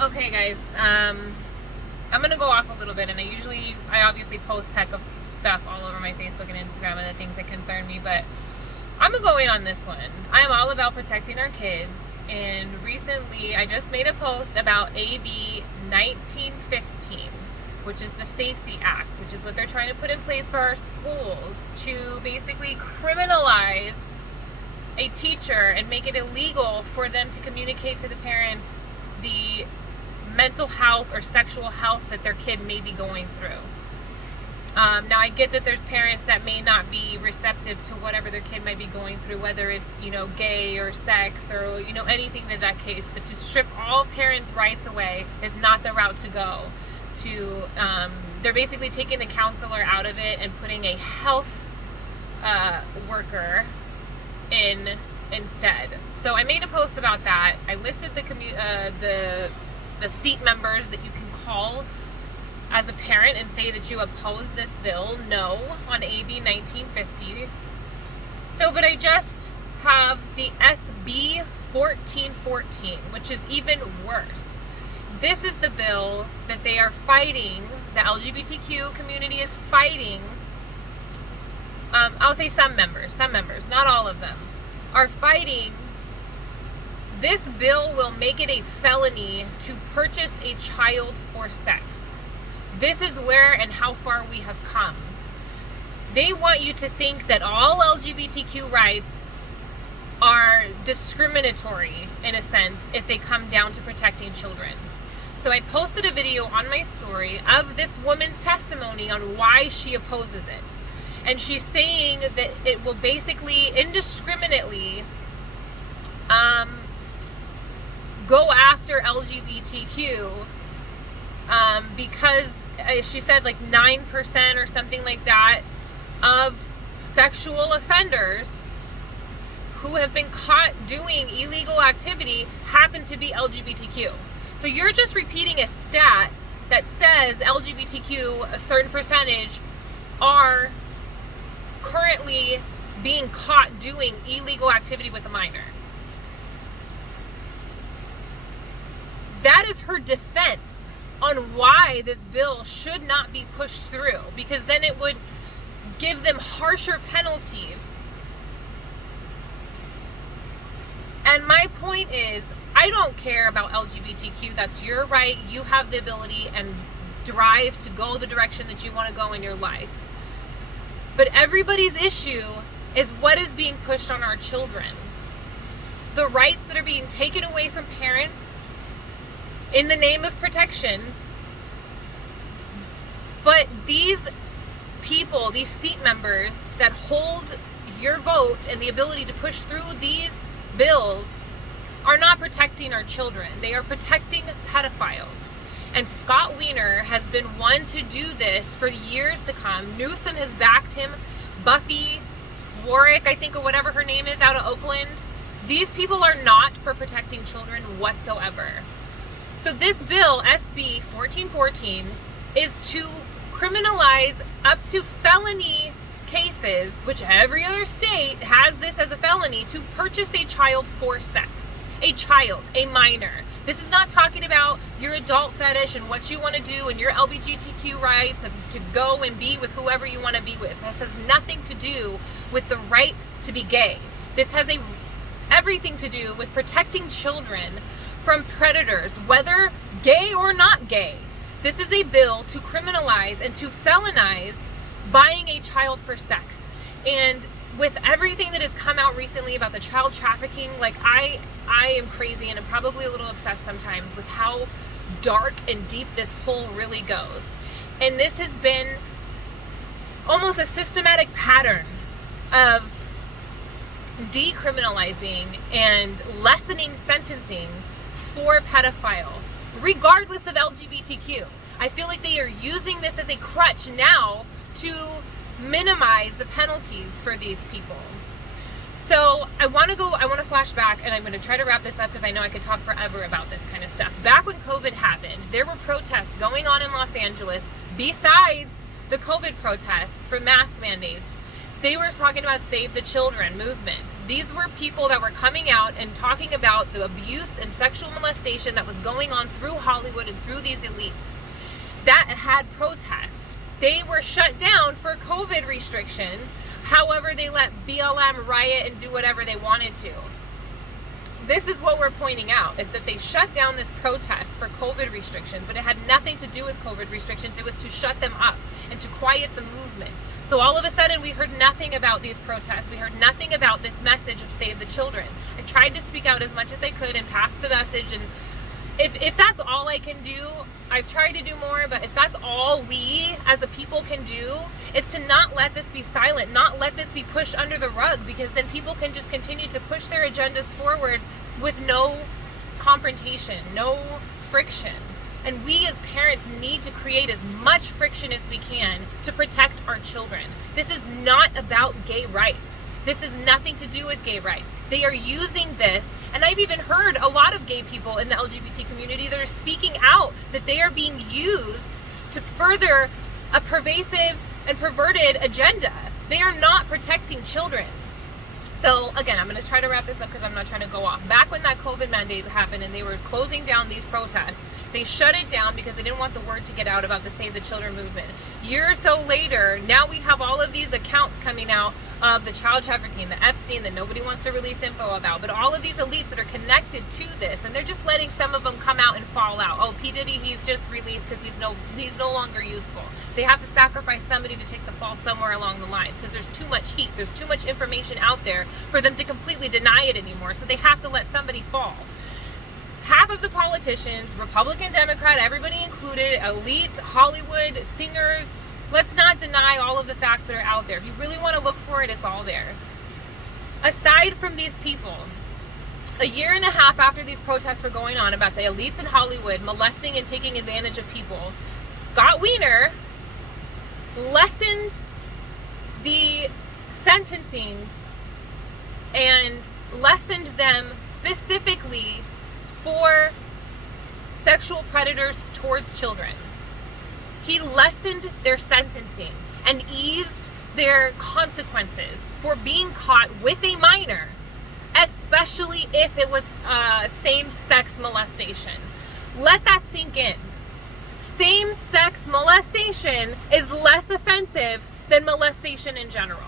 Okay, guys. I'm gonna go off a little bit, and I obviously post heck of stuff all over my Facebook and Instagram and the things that concern me, but I'm gonna go in on this one. I am all about protecting our kids, and recently I just made a post about AB 1915, which is the Safety Act, which is what they're trying to put in place for our schools to basically criminalize a teacher and make it illegal for them to communicate to the parents the mental health or sexual health that their kid may be going through. Now I get that there's parents that may not be receptive to whatever their kid might be going through, whether it's, gay or sex or, anything in that case, but to strip all parents' rights away is not the route to go. They're basically taking the counselor out of it and putting a health worker in instead. So I made a post about that. I listed the seat members that you can call as a parent and say that you oppose this bill, no, on AB 1950. But I just have the SB 1414, which is even worse. This is the bill that they are fighting, the LGBTQ community is fighting. I'll say some members, not all of them, are fighting. This bill will make it a felony to purchase a child for sex. This is where and how far we have come. They want you to think that all LGBTQ rights are discriminatory, in a sense, if they come down to protecting children. So I posted a video on my story of this woman's testimony on why she opposes it. And she's saying that it will basically indiscriminately go after LGBTQ because she said like 9% or something like that of sexual offenders who have been caught doing illegal activity happen to be LGBTQ. So you're just repeating a stat that says LGBTQ, a certain percentage, are currently being caught doing illegal activity with a minor. That is her defense on why this bill should not be pushed through, because then it would give them harsher penalties. And my point is, I don't care about LGBTQ. That's your right. You have the ability and drive to go the direction that you want to go in your life. But everybody's issue is what is being pushed on our children. The rights that are being taken away from parents in the name of protection. But these people, these seat members that hold your vote and the ability to push through these bills are not protecting our children. They are protecting pedophiles. And Scott Wiener has been one to do this for years to come. Newsom has backed him. Buffy Warwick, I think, or whatever her name is, out of Oakland. These people are not for protecting children whatsoever. So this bill, SB 1414, is to criminalize up to felony cases, which every other state has this as a felony, to purchase a child for sex. A child, a minor. This is not talking about your adult fetish and what you want to do and your LGBTQ rights to go and be with whoever you want to be with. This has nothing to do with the right to be gay. This has everything to do with protecting children from predators, whether gay or not gay. This is a bill to criminalize and to felonize buying a child for sex. And with everything that has come out recently about the child trafficking, like I am crazy and I'm probably a little obsessed sometimes with how dark and deep this hole really goes. And this has been almost a systematic pattern of decriminalizing and lessening sentencing for pedophile, regardless of LGBTQ. I feel like they are using this as a crutch now to minimize the penalties for these people. So I want to flash back, and I'm going to try to wrap this up because I know I could talk forever about this kind of stuff. Back when COVID happened, there were protests going on in Los Angeles besides the COVID protests for mask mandates. They were talking about Save the Children movement. These were people that were coming out and talking about the abuse and sexual molestation that was going on through Hollywood and through these elites that had protests. They were shut down for COVID restrictions. However, they let BLM riot and do whatever they wanted to. This is what we're pointing out, is that they shut down this protest for COVID restrictions, but it had nothing to do with COVID restrictions. It was to shut them up and to quiet the movement. So all of a sudden, we heard nothing about these protests. We heard nothing about this message of Save the Children. I tried to speak out as much as I could and pass the message. And if that's all I can do, I've tried to do more, but if that's all we as a people can do, is to not let this be silent, not let this be pushed under the rug, because then people can just continue to push their agendas forward with no confrontation, no friction. And we as parents need to create as much friction as we can to protect our children. This is not about gay rights. This has nothing to do with gay rights. They are using this, and I've even heard a lot of gay people in the LGBT community that are speaking out that they are being used to further a pervasive and perverted agenda. They are not protecting children. So again, I'm going to try to wrap this up because I'm not trying to go off. Back when that COVID mandate happened and they were closing down these protests, they shut it down because they didn't want the word to get out about the Save the Children movement. A year or so later, now we have all of these accounts coming out of the child trafficking, the Epstein that nobody wants to release info about, but all of these elites that are connected to this, and they're just letting some of them come out and fall out. Oh, P. Diddy, he's just released because he's no longer useful. They have to sacrifice somebody to take the fall somewhere along the lines because there's too much heat, there's too much information out there for them to completely deny it anymore, so they have to let somebody fall. Half of the politicians, Republican, Democrat, everybody included, elites, Hollywood, singers, let's not deny all of the facts that are out there. If you really want to look for it, it's all there. Aside from these people, a year and a half after these protests were going on about the elites in Hollywood molesting and taking advantage of people, Scott Wiener lessened the sentencings and lessened them specifically for sexual predators towards children. He lessened their sentencing and eased their consequences for being caught with a minor, especially if it was same-sex molestation. Let that sink in. Same-sex molestation is less offensive than molestation in general.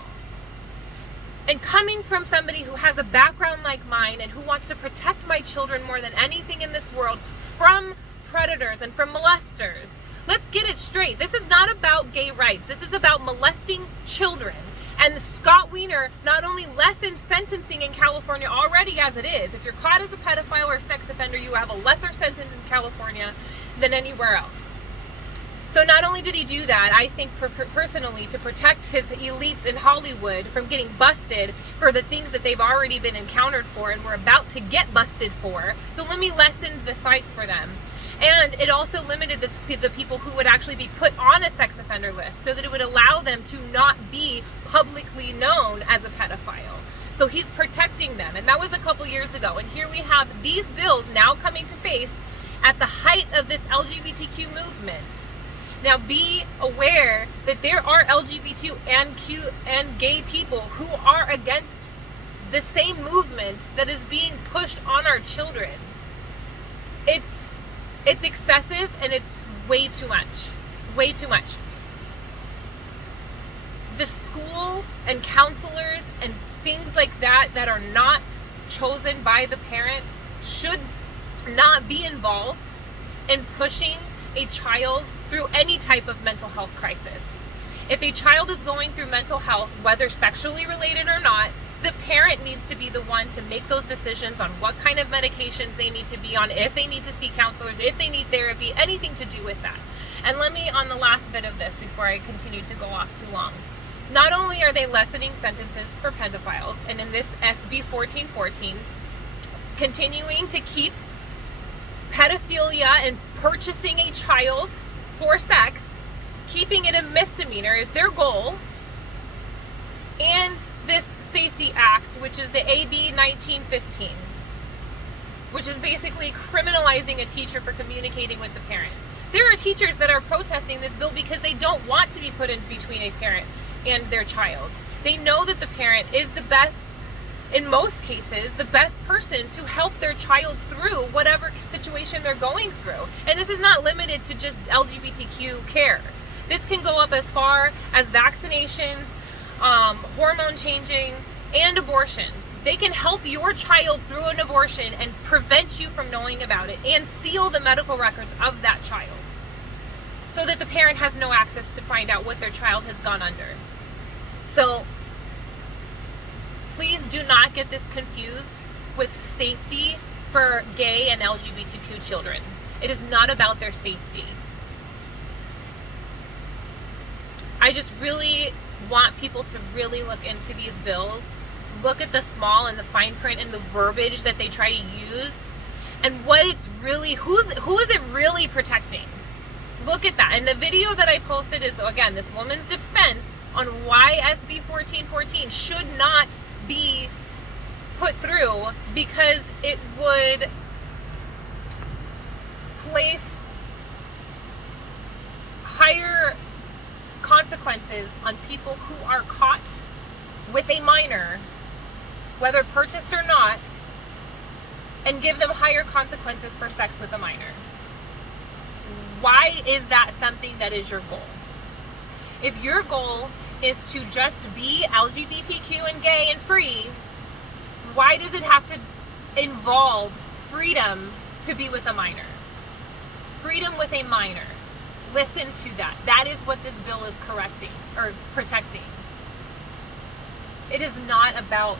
And coming from somebody who has a background like mine and who wants to protect my children more than anything in this world from predators and from molesters, let's get it straight. This is not about gay rights. This is about molesting children. And Scott Wiener not only lessened sentencing in California already as it is. If you're caught as a pedophile or sex offender, you have a lesser sentence in California than anywhere else. So not only did he do that, I think personally, to protect his elites in Hollywood from getting busted for the things that they've already been encountered for and were about to get busted for. So let me lessen the sights for them. And it also limited the people who would actually be put on a sex offender list so that it would allow them to not be publicly known as a pedophile. So he's protecting them. And that was a couple years ago. And here we have these bills now coming to face at the height of this LGBTQ movement. Now be aware that there are LGBT and gay people who are against the same movement that is being pushed on our children. It's excessive and it's way too much. Way too much. The school and counselors and things like that that are not chosen by the parent should not be involved in pushing a child through any type of mental health crisis. If a child is going through mental health, whether sexually related or not, the parent needs to be the one to make those decisions on what kind of medications they need to be on, if they need to see counselors, if they need therapy, anything to do with that. And let me, on the last bit of this, before I continue to go off too long, not only are they lessening sentences for pedophiles, and in this SB 1414, continuing to keep pedophilia and purchasing a child for sex, keeping it a misdemeanor is their goal, and this Safety Act, which is the AB 1915, which is basically criminalizing a teacher for communicating with the parent. There are teachers that are protesting this bill because they don't want to be put in between a parent and their child. They know that the parent is the best, in most cases, the best person to help their child through whatever situation they're going through. And this is not limited to just LGBTQ care. This can go up as far as vaccinations, hormone changing, and abortions. They can help your child through an abortion and prevent you from knowing about it and seal the medical records of that child so that the parent has no access to find out what their child has gone under. So please do not get this confused with safety for gay and LGBTQ children. It is not about their safety. I just really want people to really look into these bills, look at the small and the fine print and the verbiage that they try to use, and what it's really, who is it really protecting? Look at that. And the video that I posted is, again, this woman's defense on why SB 1414 should not be put through, because it would place higher consequences on people who are caught with a minor, whether purchased or not, and give them higher consequences for sex with a minor. Why is that something that is your goal? If your goal is to just be LGBTQ and gay and free, why does it have to involve freedom to be with a minor? Freedom with a minor. Listen to that. That is what this bill is correcting or protecting. It is not about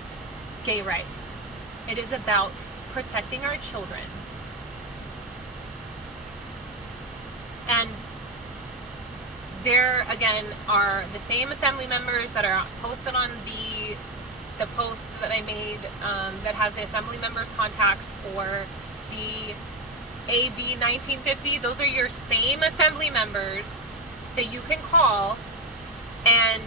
gay rights. It is about protecting our children. And there, again, are the same assembly members that are posted on the post that I made that has the assembly members' contacts for the AB 1950. Those are your same assembly members that you can call and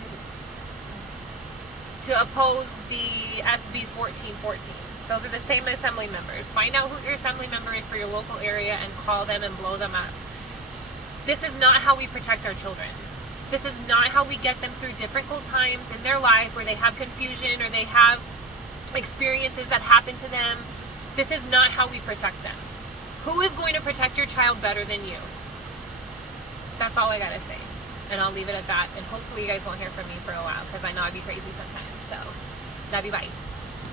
to oppose the SB 1414. Those are the same assembly members. Find out who your assembly member is for your local area and call them and blow them up. This is not how we protect our children. This is not how we get them through difficult times in their life where they have confusion or they have experiences that happen to them. This is not how we protect them. Who is going to protect your child better than you? That's all I gotta say. And I'll leave it at that. And hopefully you guys won't hear from me for a while, because I know I'd be crazy sometimes. So, love you, bye.